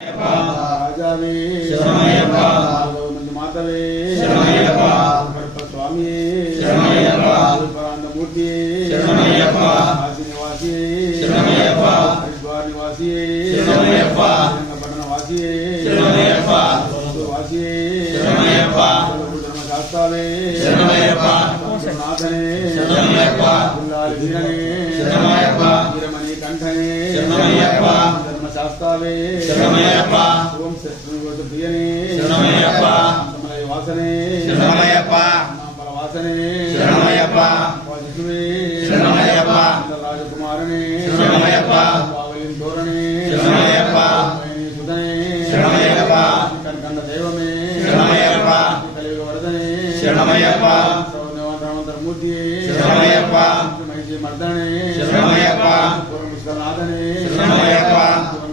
రాజావే మాతవే స్వామి మూర్తి నివాసి హరిద్వార్ నివాసి పట్టణ వాసి వాసి ధర్మశాస్త్రావే నాథనే వీరనే వీరమణి కంఠనే ధర్మశాస్త్రావే ఓం శత్రుఘోష ప్రియనే వాసనే వాసనే రాజకుమారనే ధోరణే సుధనే కనకండ దైవమే కలియుగ వరదనే మూర్తి మర్దనే పుష్కరనాథనే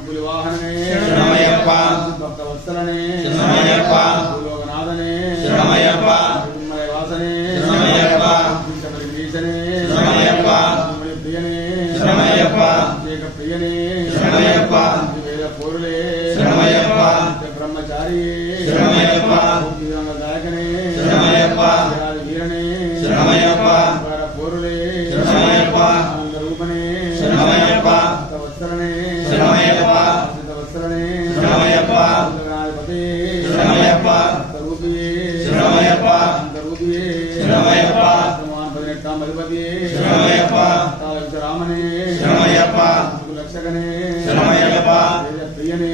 పులి వాహననే భక్తవత్సలనే భూలోకనాథనే వాసనే ప్రియనే ప్రియనే వేద పౌరులే బ్రహ్మచారి గాయకనే వీరనే పౌరులే రూపనే వత్సలనే వత్సలనే మధుపతి రామనే లక్షకనే ప్రియనే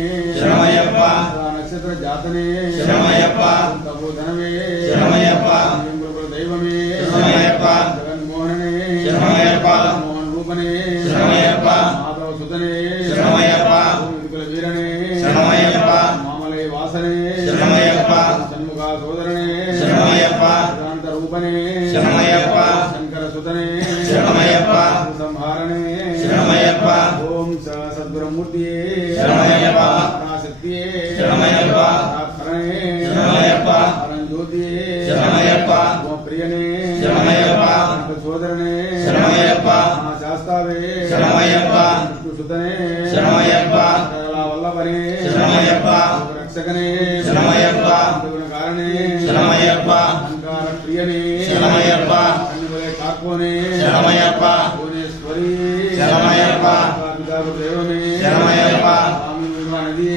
నక్షత్ర జాతనే తపోధనమే దైవమే జగన్మోహననే మోహన్ రూపనే మాధవ సుతనే వీరనే మామలయ వాసనే షణ్ముఖ సోదరనే వేదాంత రూపనే శంకర సుతనే సంహారణే ఓం సద్గురమూర్తి పరాశక్తి జ్యోతి ఓం ప్రియనే సోదరనే శాస్తావే విష్ణు సుతనే వల్లభనే రక్షకనే కారణే అలంకార ప్రియనే కాకోనే భువనేశ్వరి దేవమే నది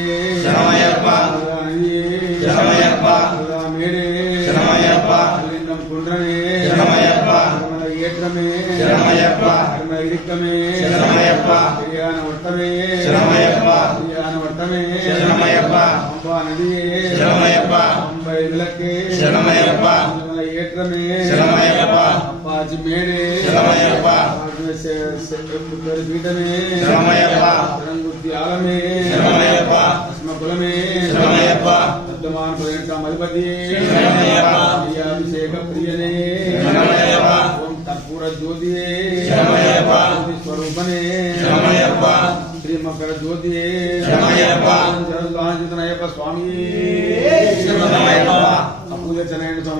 మేడే లింగం కుండ్రనే ఏట్రమే ఇరిక్కమే బిర్యాన వట్టమే అంబా నది అంబై విలక్కే ఏట్రమే అప్పాచి మేడే పీఠమే గుర్తి ఆలమే కులమే వర్ధమాన్ మధుపతి అభిషేక ప్రియనే ఓం కర్పూర జ్యోతి స్వరూపనే శ్రీ మకర జ్యోతి శరదాంజితనయ్యప్ప స్వామి పూజ